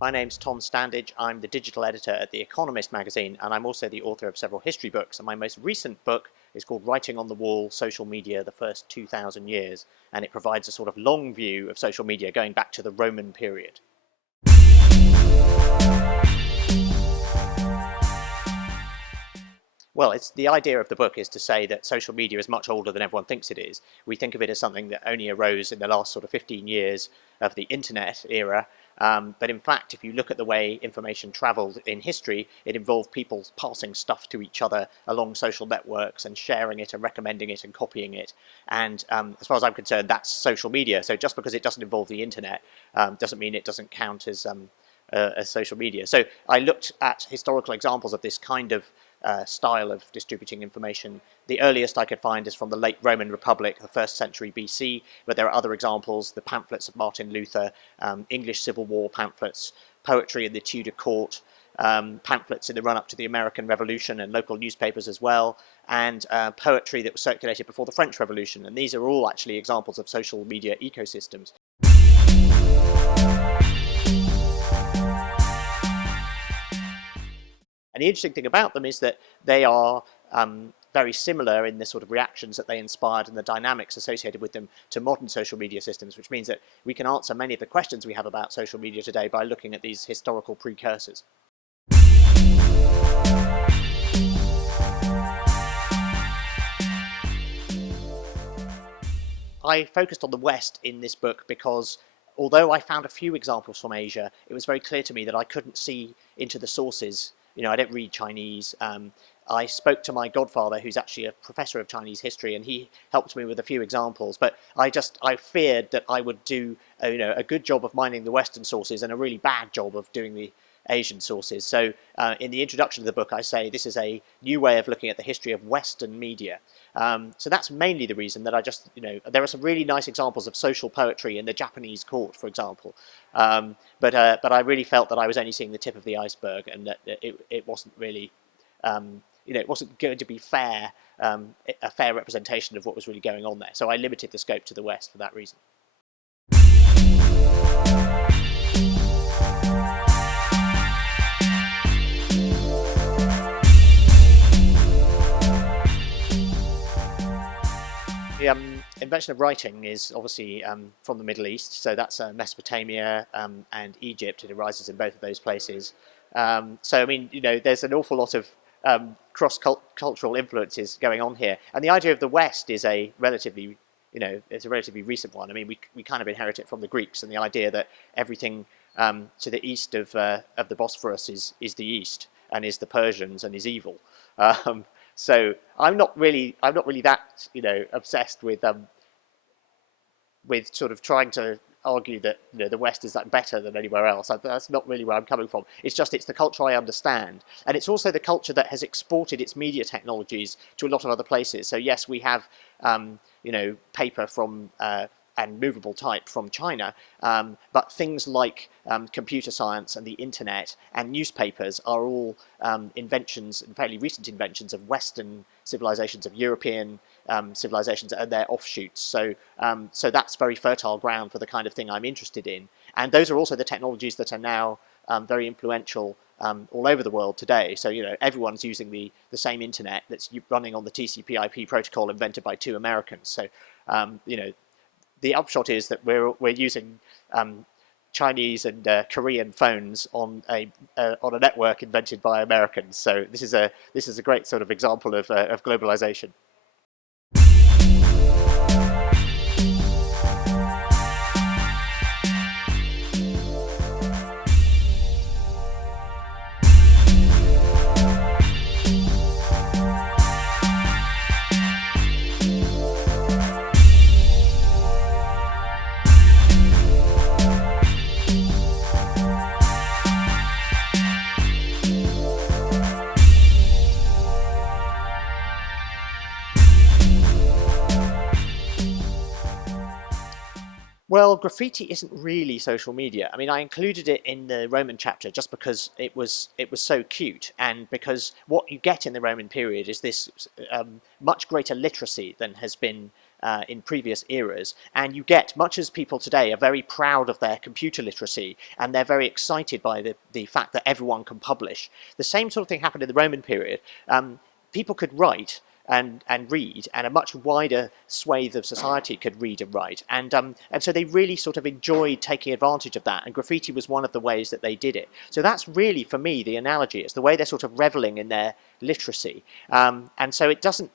My name's Tom Standage. I'm the digital editor at The Economist magazine, and I'm also the author of several history books. And my most recent book is called Writing on the Wall, Social Media, the First 2,000 Years. And it provides a sort of long view of social media going back to the Roman period. Well, the idea of the book is to say that social media is much older than everyone thinks it is. We think of it as something that only arose in the last sort of 15 years of the internet era. But in fact, if you look at the way information traveled in history, it involved people passing stuff to each other along social networks and sharing it and recommending it and copying it. And as far as I'm concerned, that's social media. So just because it doesn't involve the internet doesn't mean it doesn't count as social media. So I looked at historical examples of this kind of style of distributing information. The earliest I could find is from the late Roman Republic, the 1st century BC, but there are other examples, the pamphlets of Martin Luther, English Civil War pamphlets, poetry in the Tudor court, pamphlets in the run-up to the American Revolution and local newspapers as well, and poetry that was circulated before the French Revolution. And these are all actually examples of social media ecosystems. And the interesting thing about them is that they are very similar in the sort of reactions that they inspired and the dynamics associated with them to modern social media systems, which means that we can answer many of the questions we have about social media today by looking at these historical precursors. I focused on the West in this book because although I found a few examples from Asia, it was very clear to me that I couldn't see into the sources. You know, I don't read Chinese. I spoke to my godfather, who's actually a professor of Chinese history, and he helped me with a few examples. But I feared that I would do a good job of mining the Western sources and a really bad job of doing the Asian sources. So in the introduction to the book, I say this is a new way of looking at the history of Western media. So that's mainly the reason that there are some really nice examples of social poetry in the Japanese court, for example. But I really felt that I was only seeing the tip of the iceberg, and that it wasn't really, it wasn't going to be fair, a fair representation of what was really going on there. So I limited the scope to the West for that reason. The invention of writing is obviously from the Middle East, so that's Mesopotamia and Egypt. It arises in both of those places. So I mean, there's an awful lot of cross-cultural influences going on here, and the idea of the West is a relatively, it's a relatively recent one. I mean, we kind of inherit it from the Greeks, and the idea that everything to the east of the Bosphorus is the East, and is the Persians, and is evil. So I'm not really that obsessed with sort of trying to argue that the West is like better than anywhere else. That's not really where I'm coming from. It's the culture I understand, and it's also the culture that has exported its media technologies to a lot of other places. So yes, we have paper from and movable type from China, but things like computer science and the internet and newspapers are all inventions, and fairly recent inventions, of Western civilizations, of European civilizations and their offshoots. So that's very fertile ground for the kind of thing I'm interested in. And those are also the technologies that are now very influential all over the world today. So everyone's using the same internet that's running on the TCP/IP protocol invented by 2 Americans. So the upshot is that we're using Chinese and Korean phones on a network invented by Americans. So this is a great sort of example of globalization. Well, graffiti isn't really social media. I mean, I included it in the Roman chapter just because it was so cute, and because what you get in the Roman period is this much greater literacy than has been in previous eras, and you get, much as people today are very proud of their computer literacy and they're very excited by the fact that everyone can publish, the same sort of thing happened in the Roman period. People could write and read, and a much wider swathe of society could read and write, and so they really sort of enjoyed taking advantage of that, and graffiti was one of the ways that they did it. So that's really, for me, the analogy. It's the way they're sort of reveling in their literacy, and so it doesn't,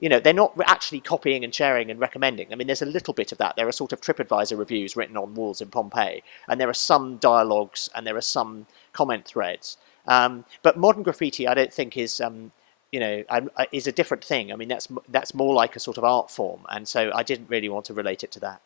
they're not actually copying and sharing and recommending. I mean, there's a little bit of that. There are sort of TripAdvisor reviews written on walls in Pompeii, and there are some dialogues and there are some comment threads. But modern graffiti, I don't think is a different thing. I mean, that's more like a sort of art form, and so I didn't really want to relate it to that.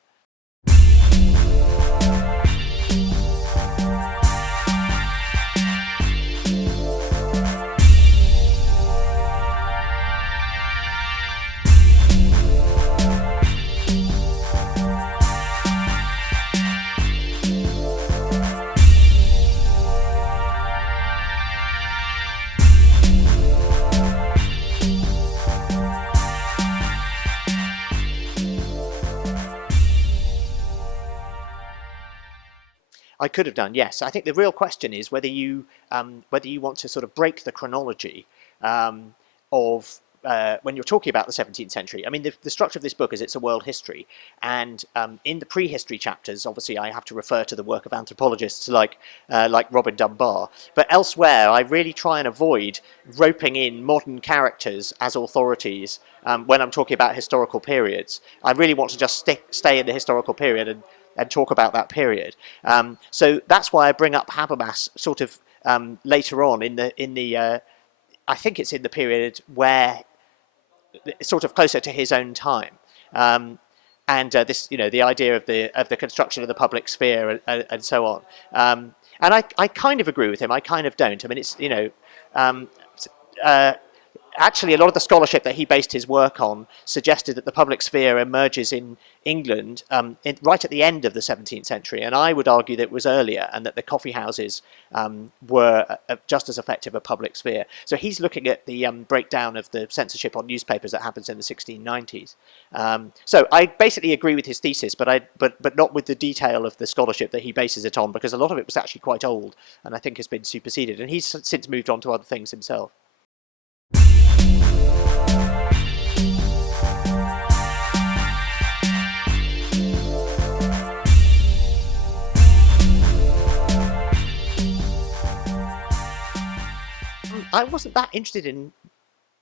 I could have done, yes. I think the real question is whether you want to sort of break the chronology of when you're talking about the 17th century. I mean, the structure of this book is it's a world history, and in the prehistory chapters, obviously, I have to refer to the work of anthropologists like Robin Dunbar. But elsewhere, I really try and avoid roping in modern characters as authorities when I'm talking about historical periods. I really want to just stay in the historical period and talk about that period. So that's why I bring up Habermas sort of later on in the I think it's in the period where sort of closer to his own time. And this, the idea of the construction of the public sphere and so on. And I kind of agree with him. I kind of don't. I mean, it's um, actually, a lot of the scholarship that he based his work on suggested that the public sphere emerges in England right at the end of the 17th century, and I would argue that it was earlier, and that the coffee houses were just as effective a public sphere. So he's looking at the breakdown of the censorship on newspapers that happens in the 1690s. So I basically agree with his thesis, but not with the detail of the scholarship that he bases it on, because a lot of it was actually quite old, and I think has been superseded, and he's since moved on to other things himself. I wasn't that interested in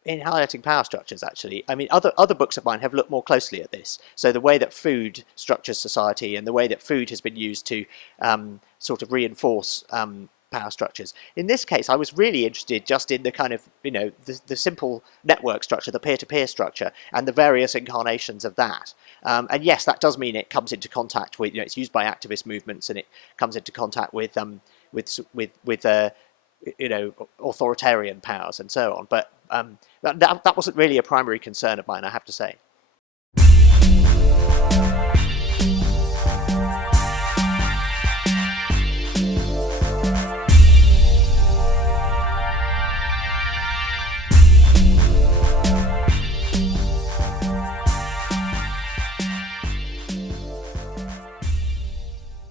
highlighting power structures, actually. I mean, other books of mine have looked more closely at this. So the way that food structures society and the way that food has been used to sort of reinforce power structures. In this case, I was really interested just in the kind of, the simple network structure, the peer-to-peer structure, and the various incarnations of that. And yes, that does mean it comes into contact with, it's used by activist movements, and it comes into contact with authoritarian powers and so on. But that wasn't really a primary concern of mine, I have to say.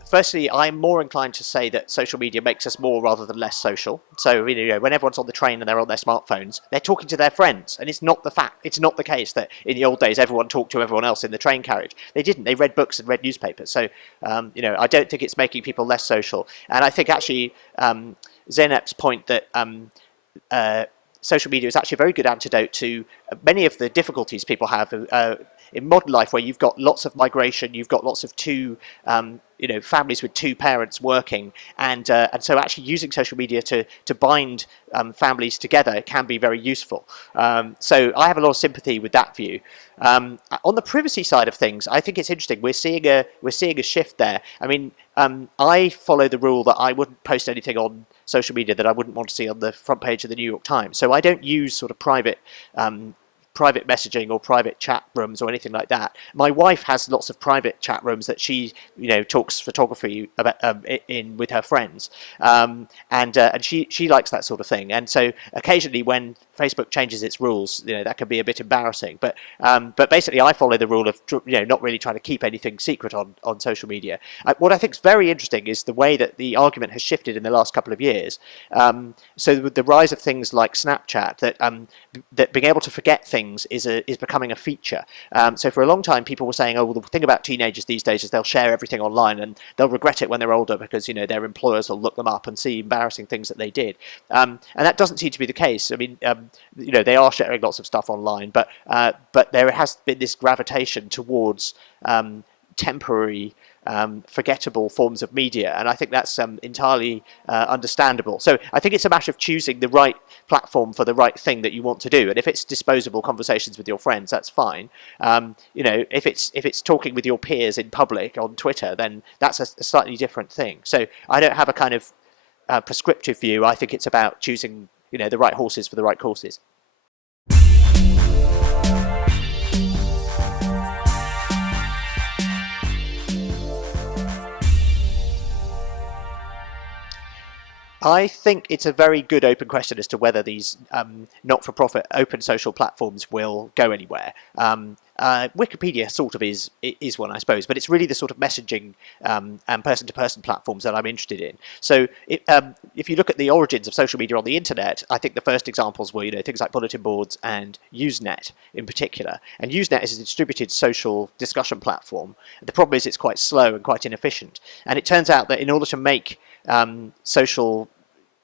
Firstly, I'm more inclined to say that social media makes us more rather than less social. So, when everyone's on the train and they're on their smartphones, they're talking to their friends, and it's not the case that in the old days everyone talked to everyone else in the train carriage. They didn't. They read books and read newspapers. So, I don't think it's making people less social. And I think actually Zeynep's point that social media is actually a very good antidote to many of the difficulties people have in modern life, where you've got lots of migration, you've got lots of families with two parents working, and so actually using social media to bind families together can be very useful. So I have a lot of sympathy with that view. On the privacy side of things, I think it's interesting. We're seeing a shift there. I mean, I follow the rule that I wouldn't post anything on social media that I wouldn't want to see on the front page of the New York Times. So I don't use sort of private private messaging or private chat rooms or anything like that. My wife has lots of private chat rooms that she, talks photography about in with her friends, and she likes that sort of thing. And so occasionally when Facebook changes its rules, that can be a bit embarrassing. But basically, I follow the rule of not really trying to keep anything secret on social media. What I think is very interesting is the way that the argument has shifted in the last couple of years. So with the rise of things like Snapchat, that being able to forget things is becoming a feature. So for a long time, people were saying, oh, well, the thing about teenagers these days is they'll share everything online and they'll regret it when they're older because their employers will look them up and see embarrassing things that they did. And that doesn't seem to be the case. I mean, they are sharing lots of stuff online, but there has been this gravitation towards temporary, forgettable forms of media, and I think that's entirely understandable. So I think it's a matter of choosing the right platform for the right thing that you want to do. And if it's disposable conversations with your friends, that's fine. If it's talking with your peers in public on Twitter, then that's a slightly different thing. So I don't have a kind of prescriptive view. I think it's about choosing the right horses for the right courses. I think it's a very good open question as to whether these not-for-profit open social platforms will go anywhere. Wikipedia sort of is one, I suppose, but it's really the sort of messaging and person-to-person platforms that I'm interested in. So if you look at the origins of social media on the internet, I think the first examples were things like bulletin boards and Usenet in particular. And Usenet is a distributed social discussion platform. The problem is it's quite slow and quite inefficient. And it turns out that in order to make social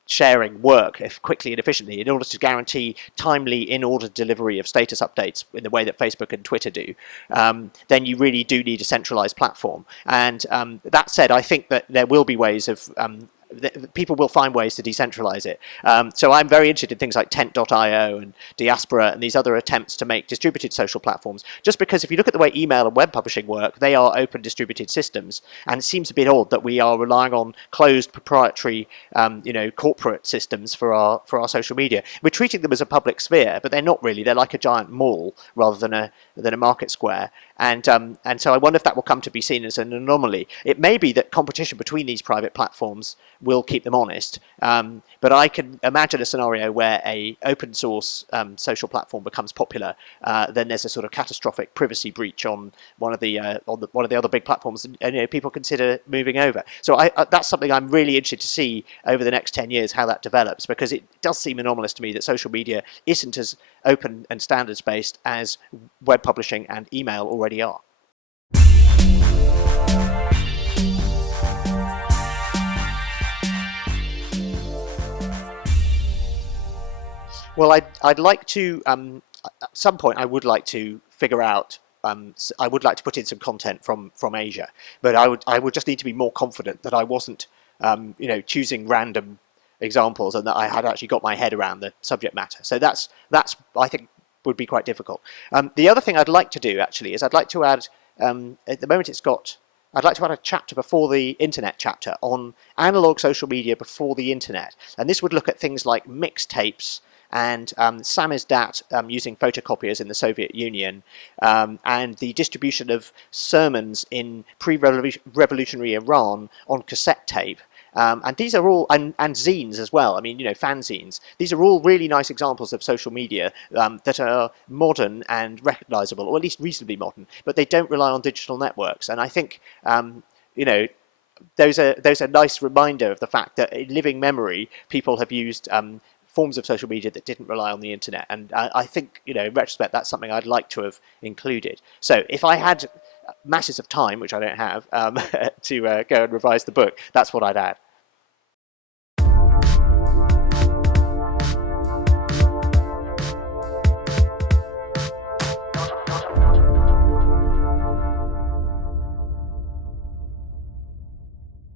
sharing work quickly and efficiently, in order to guarantee timely in-order delivery of status updates in the way that Facebook and Twitter do, then you really do need a centralized platform. And that said, I think that there will be ways of people will find ways to decentralize it. So I'm very interested in things like Tent.io and Diaspora and these other attempts to make distributed social platforms, just because if you look at the way email and web publishing work, they are open distributed systems, and it seems a bit odd that we are relying on closed proprietary corporate systems for our social media. We're treating them as a public sphere, but they're not really. They're like a giant mall rather than a market square. And so I wonder if that will come to be seen as an anomaly. It may be that competition between these private platforms will keep them honest, but I can imagine a scenario where a open source social platform becomes popular. Then there's a sort of catastrophic privacy breach on one of the other big platforms, and people consider moving over. So that's something I'm really interested to see over the next 10 years how that develops, because it does seem anomalous to me that social media isn't as open and standards based as web publishing and email already are. Well, I'd like to, at some point, I would like to figure out, I would like to put in some content from Asia, but I would just need to be more confident that I wasn't, choosing random examples and that I had actually got my head around the subject matter. So that's I think would be quite difficult. The other thing I'd like to do actually is I'd like to add, at the moment I'd like to add a chapter before the internet chapter on analog social media before the internet. And this would look at things like mixtapes and samizdat using photocopiers in the Soviet Union, and the distribution of sermons in pre-revolutionary Iran on cassette tape. And these are all, and zines as well, I mean, fanzines. These are all really nice examples of social media that are modern and recognizable, or at least reasonably modern, but they don't rely on digital networks. And I think, those are a nice reminder of the fact that in living memory, people have used forms of social media that didn't rely on the internet. And I think, in retrospect, that's something I'd like to have included. So if I had masses of time, which I don't have, to go and revise the book, that's what I'd add.